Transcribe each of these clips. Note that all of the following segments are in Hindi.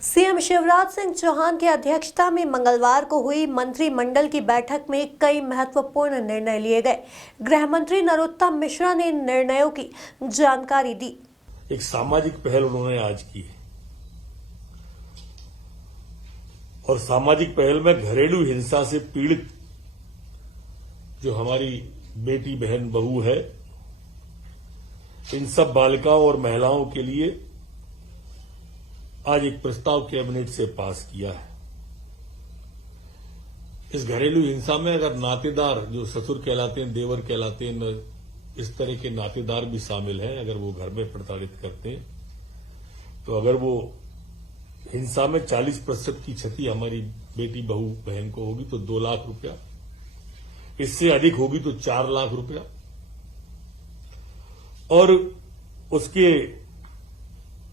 सीएम शिवराज सिंह चौहान की अध्यक्षता में मंगलवार को हुई मंत्रिमंडल की बैठक में कई महत्वपूर्ण निर्णय लिए गए। गृह मंत्री नरोत्तम मिश्रा ने निर्णयों की जानकारी दी। एक सामाजिक पहल उन्होंने आज की है और सामाजिक पहल में घरेलू हिंसा से पीड़ित जो हमारी बेटी बहन बहू है, इन सब बालिकाओं और महिलाओं के लिए आज एक प्रस्ताव कैबिनेट से पास किया है। इस घरेलू हिंसा में अगर नातेदार जो ससुर कहलाते हैं, देवर कहलाते हैं, इस तरह के नातेदार भी शामिल हैं, अगर वो घर में प्रताड़ित करते हैं, तो अगर वो हिंसा में 40% की क्षति हमारी बेटी बहू बहन को होगी तो 2 लाख रुपया, इससे अधिक होगी तो 4 लाख रुपया, और उसके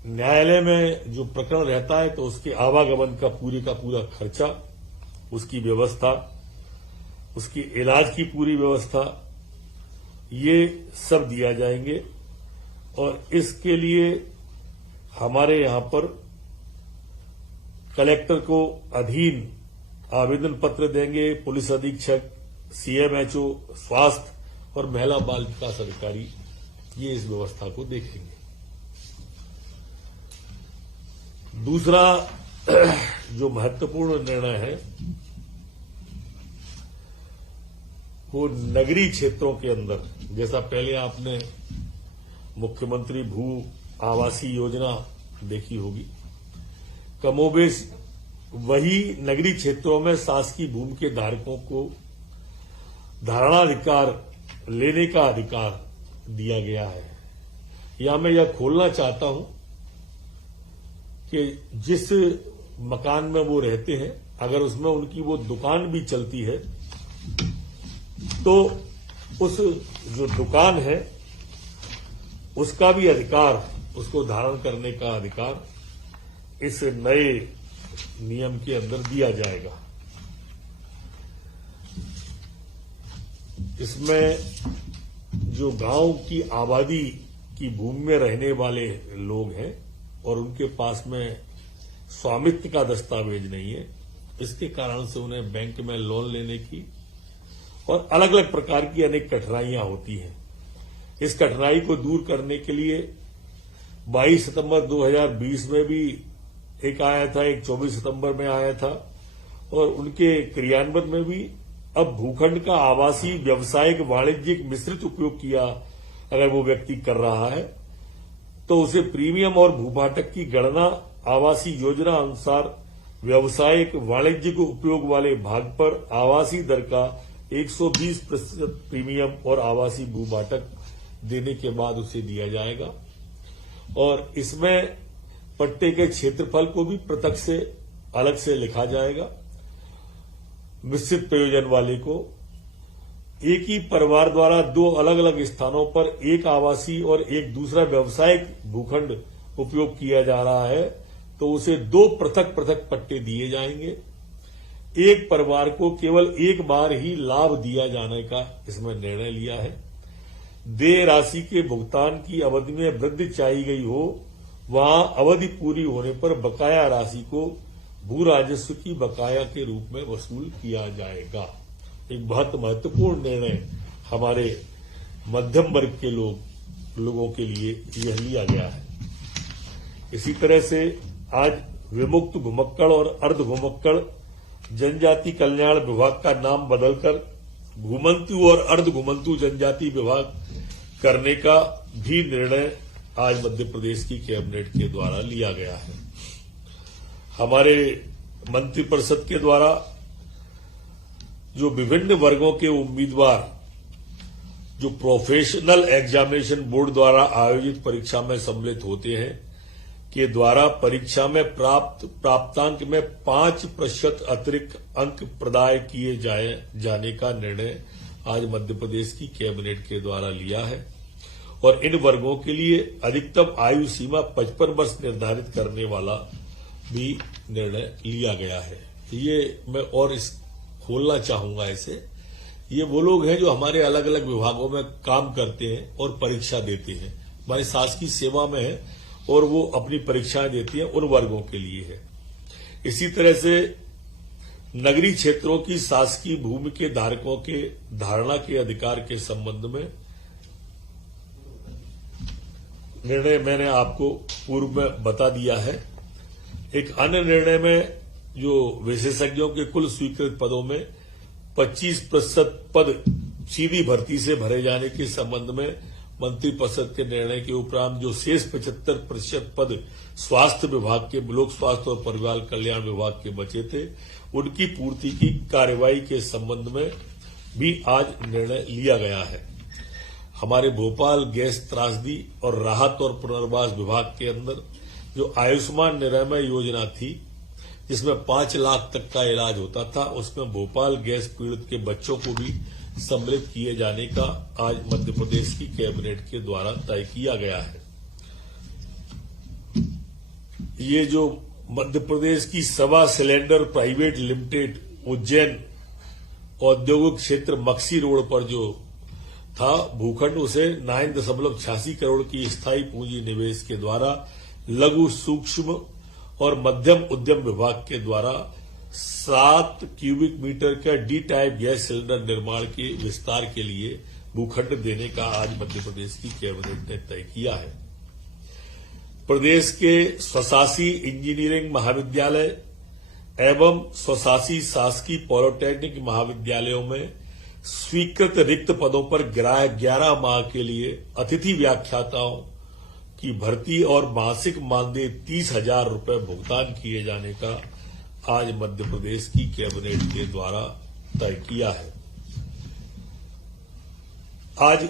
न्यायालय में जो प्रकरण रहता है तो उसके आवागमन का पूरा खर्चा, उसकी व्यवस्था, उसके इलाज की पूरी व्यवस्था, ये सब दिया जाएंगे। और इसके लिए हमारे यहां पर कलेक्टर को अधीन आवेदन पत्र देंगे, पुलिस अधीक्षक, सीएमएचओ, स्वास्थ्य और महिला बाल विकास अधिकारी ये इस व्यवस्था को देखेंगे। दूसरा जो महत्वपूर्ण निर्णय है वो नगरीय क्षेत्रों के अंदर, जैसा पहले आपने मुख्यमंत्री भू आवासीय योजना देखी होगी, कमोबेश वही नगरीय क्षेत्रों में शासकीय भूमि के धारकों को धारणाधिकार लेने का अधिकार दिया गया है। यहां मैं यह खोलना चाहता हूं कि जिस मकान में वो रहते हैं, अगर उसमें उनकी वो दुकान भी चलती है तो उस जो दुकान है उसका भी अधिकार, उसको धारण करने का अधिकार इस नए नियम के अंदर दिया जाएगा। इसमें जो गांव की आबादी की भूमि में रहने वाले लोग हैं और उनके पास में स्वामित्व का दस्तावेज नहीं है, इसके कारण से उन्हें बैंक में लोन लेने की और अलग अलग प्रकार की अनेक कठिनाइयां होती हैं। इस कठिनाई को दूर करने के लिए 22 सितंबर 2020 में भी एक आया था, एक 24 सितंबर में आया था, और उनके क्रियान्वयन में भी अब भूखंड का आवासीय, व्यावसायिक, वाणिज्यिक मिश्रित उपयोग किया अगर वो व्यक्ति कर रहा है तो उसे प्रीमियम और भूभाटक की गणना आवासीय योजना अनुसार व्यावसायिक, वाणिज्यिक उपयोग वाले भाग पर आवासीय दर का 120% प्रीमियम और आवासीय भूभाटक देने के बाद उसे दिया जाएगा। और इसमें पट्टे के क्षेत्रफल को भी पृथक से अलग से लिखा जाएगा। मिश्रित प्रयोजन वाले को एक ही परिवार द्वारा 2 अलग अलग स्थानों पर एक आवासीय और एक दूसरा व्यावसायिक भूखंड उपयोग किया जा रहा है तो उसे 2 पृथक पृथक पट्टे दिए जाएंगे। एक परिवार को केवल एक बार ही लाभ दिया जाने का इसमें निर्णय लिया है। देय राशि के भुगतान की अवधि में वृद्धि चाही गई हो, वहां अवधि पूरी होने पर बकाया राशि को भू राजस्व की बकाया के रूप में वसूल किया जाएगा। एक बहुत महत्वपूर्ण निर्णय हमारे मध्यम वर्ग के लोगों के लिए यह लिया गया है। इसी तरह से आज विमुक्त घुमक्कड़ और अर्ध घुमक्कड़ जनजाति कल्याण विभाग का नाम बदलकर घुमंतु और अर्ध घुमंतु जनजाति विभाग करने का भी निर्णय आज मध्य प्रदेश की कैबिनेट के द्वारा लिया गया है। हमारे मंत्रिपरिषद के द्वारा जो विभिन्न वर्गों के उम्मीदवार जो प्रोफेशनल एग्जामिनेशन बोर्ड द्वारा आयोजित परीक्षा में सम्मिलित होते हैं के द्वारा परीक्षा में प्राप्तांक में 5% अतिरिक्त अंक प्रदाय किए जाने का निर्णय आज मध्य प्रदेश की कैबिनेट के द्वारा लिया है और इन वर्गों के लिए अधिकतम आयु सीमा 55 वर्ष निर्धारित करने वाला भी निर्णय लिया गया है। ये मैं और इस खोलना चाहूंगा इसे। ये वो लोग हैं जो हमारे अलग अलग विभागों में काम करते हैं और परीक्षा देते हैं, हमारी शासकीय सेवा में है और वो अपनी परीक्षाएं देती हैं उन वर्गों के लिए है। इसी तरह से नगरीय क्षेत्रों की शासकीय भूमि के धारकों के धारणा के अधिकार के संबंध में निर्णय मैंने आपको पूर्व में बता दिया है। एक अन्य निर्णय में जो विशेषज्ञों के कुल स्वीकृत पदों में 25% पद सीधी भर्ती से भरे जाने के संबंध में मंत्रिपरिषद के निर्णय के उपरांत जो शेष 75% पद स्वास्थ्य विभाग के, लोक स्वास्थ्य और परिवार कल्याण विभाग के बचे थे, उनकी पूर्ति की कार्यवाही के संबंध में भी आज निर्णय लिया गया है। हमारे भोपाल गैस त्रासदी और राहत और पुनर्वास विभाग के अंदर जो आयुष्मान निरामय योजना थी, जिसमें 5 लाख तक का इलाज होता था, उसमें भोपाल गैस पीड़ित के बच्चों को भी सम्मिलित किए जाने का आज मध्य प्रदेश की कैबिनेट के द्वारा तय किया गया है। ये जो मध्य प्रदेश की सवा सिलेंडर प्राइवेट लिमिटेड उज्जैन औद्योगिक क्षेत्र मक्सी रोड पर जो था भूखंड, उसे 9.86 करोड़ की स्थायी पूंजी निवेश के द्वारा लघु सूक्ष्म और मध्यम उद्यम विभाग के द्वारा 7 क्यूबिक मीटर का डी टाइप गैस सिलेंडर निर्माण के विस्तार के लिए भूखंड देने का आज मध्य प्रदेश की कैबिनेट ने तय किया है। प्रदेश के स्वशासी इंजीनियरिंग महाविद्यालय एवं स्वशासी शासकीय पॉलिटेक्निक महाविद्यालयों में स्वीकृत रिक्त पदों पर 11 माह के लिए अतिथि व्याख्याताओं की भर्ती और मासिक मानदेय 30,000 रुपए भुगतान किए जाने का आज मध्य प्रदेश की कैबिनेट के द्वारा तय किया है। आज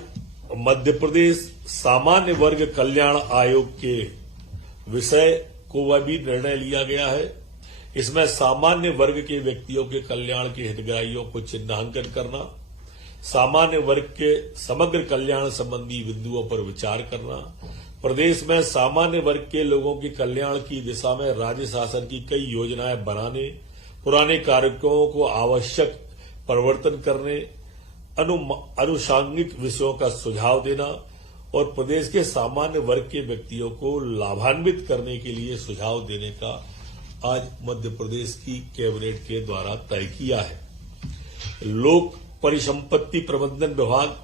मध्य प्रदेश सामान्य वर्ग कल्याण आयोग के विषय को वह भी निर्णय लिया गया है। इसमें सामान्य वर्ग के व्यक्तियों के कल्याण के हितग्राहियों को चिन्हांकन करना, सामान्य वर्ग के समग्र कल्याण संबंधी बिंदुओं पर विचार करना, प्रदेश में सामान्य वर्ग के लोगों के कल्याण की दिशा में राज्य शासन की कई योजनाएं बनाने, पुराने कार्यक्रमों को आवश्यक परिवर्तन करने, अनुषांगिक विषयों का सुझाव देना और प्रदेश के सामान्य वर्ग के व्यक्तियों को लाभान्वित करने के लिए सुझाव देने का आज मध्य प्रदेश की कैबिनेट के द्वारा तय किया है। लोक परिसंपत्ति प्रबंधन विभाग,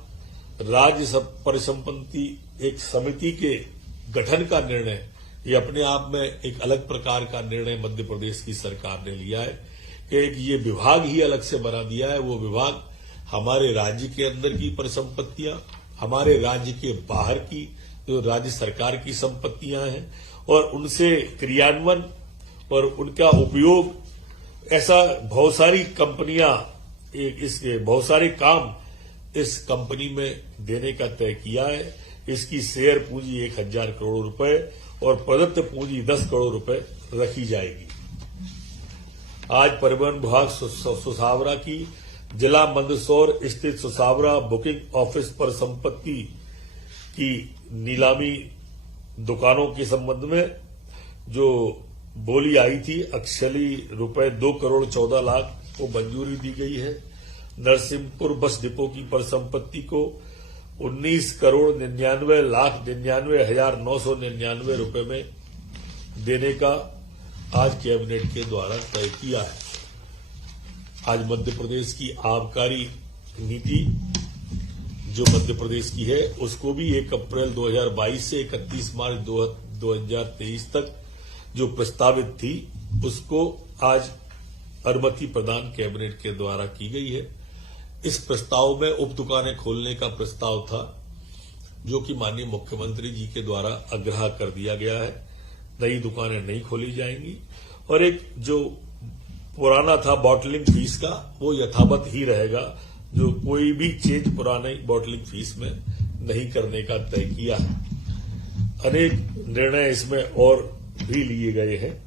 राज्य परिसंपत्ति एक समिति के गठन का निर्णय, ये अपने आप में एक अलग प्रकार का निर्णय मध्य प्रदेश की सरकार ने लिया है कि एक ये विभाग ही अलग से बना दिया है। वो विभाग हमारे राज्य के अंदर की परिसंपत्तियां, हमारे राज्य के बाहर की जो राज्य सरकार की संपत्तियां हैं और उनसे क्रियान्वयन और उनका उपयोग, ऐसा बहुत सारी कंपनियां, इसके बहुत सारे काम इस कंपनी में देने का तय किया है। इसकी शेयर पूंजी 1,000 करोड़ रुपए और प्रदत्त पूंजी 10 करोड़ रुपए रखी जाएगी। आज परिवहन विभाग सुसावरा की जिला मंदसौर स्थित सुसावरा बुकिंग ऑफिस पर संपत्ति की नीलामी दुकानों के संबंध में जो बोली आई थी, एक्चुअली रुपए 2 करोड़ 14 लाख को मंजूरी दी गई है। नरसिंहपुर बस डिपो की परिसंपत्ति को 19 करोड़ 99,99,999 रुपए में देने का आज कैबिनेट के द्वारा तय किया है। आज मध्य प्रदेश की आबकारी नीति जो मध्य प्रदेश की है, उसको भी 1 अप्रैल 2022 से 31 मार्च 2023 तक जो प्रस्तावित थी, उसको आज अनुमति प्रदान कैबिनेट के द्वारा की गई है। इस प्रस्ताव में उप दुकानें खोलने का प्रस्ताव था, जो कि माननीय मुख्यमंत्री जी के द्वारा आग्रह कर दिया गया है। नई दुकानें नहीं खोली जाएंगी और एक जो पुराना था बॉटलिंग फीस का, वो यथावत ही रहेगा। जो कोई भी चेंज पुराने बॉटलिंग फीस में नहीं करने का तय किया है। अनेक निर्णय इसमें और भी लिए गए हैं,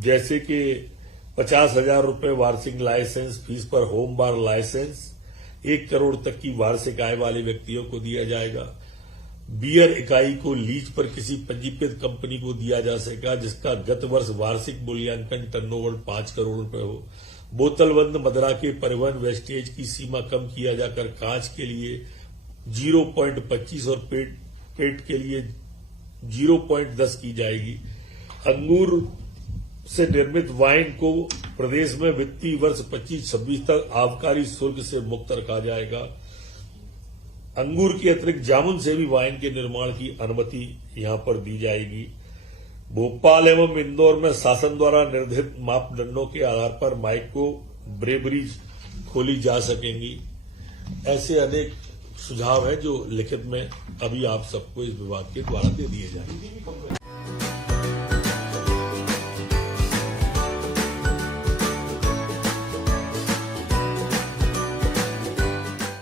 जैसे कि 50,000 रुपए वार्षिक लाइसेंस फीस पर होम बार लाइसेंस 1 करोड़ तक की वार्षिक आय वाले व्यक्तियों को दिया जाएगा। बियर इकाई को लीज पर किसी पंजीकृत कंपनी को दिया जा सकेगा जिसका गत वर्ष वार्षिक मूल्यांकन टर्नओवर 5 करोड़ रुपए हो। बोतलबंद मदिरा के परिवहन वेस्टेज की सीमा कम किया जाकर कांच के लिए 0.25 और पेट के लिए 0.10 की जाएगी। अंगूर से निर्मित वाइन को प्रदेश में वित्तीय वर्ष 25-26 तक आबकारी शुल्क से मुक्त रखा जाएगा। अंगूर के अतिरिक्त जामुन से भी वाइन के निर्माण की अनुमति यहां पर दी जाएगी। भोपाल एवं इंदौर में शासन द्वारा निर्धारित मापदंडों के आधार पर माइक्रो ब्रेवरीज खोली जा सकेंगी। ऐसे अनेक सुझाव है जो लिखित में अभी आप सबको इस विभाग के द्वारा दे दिए जाएंगे।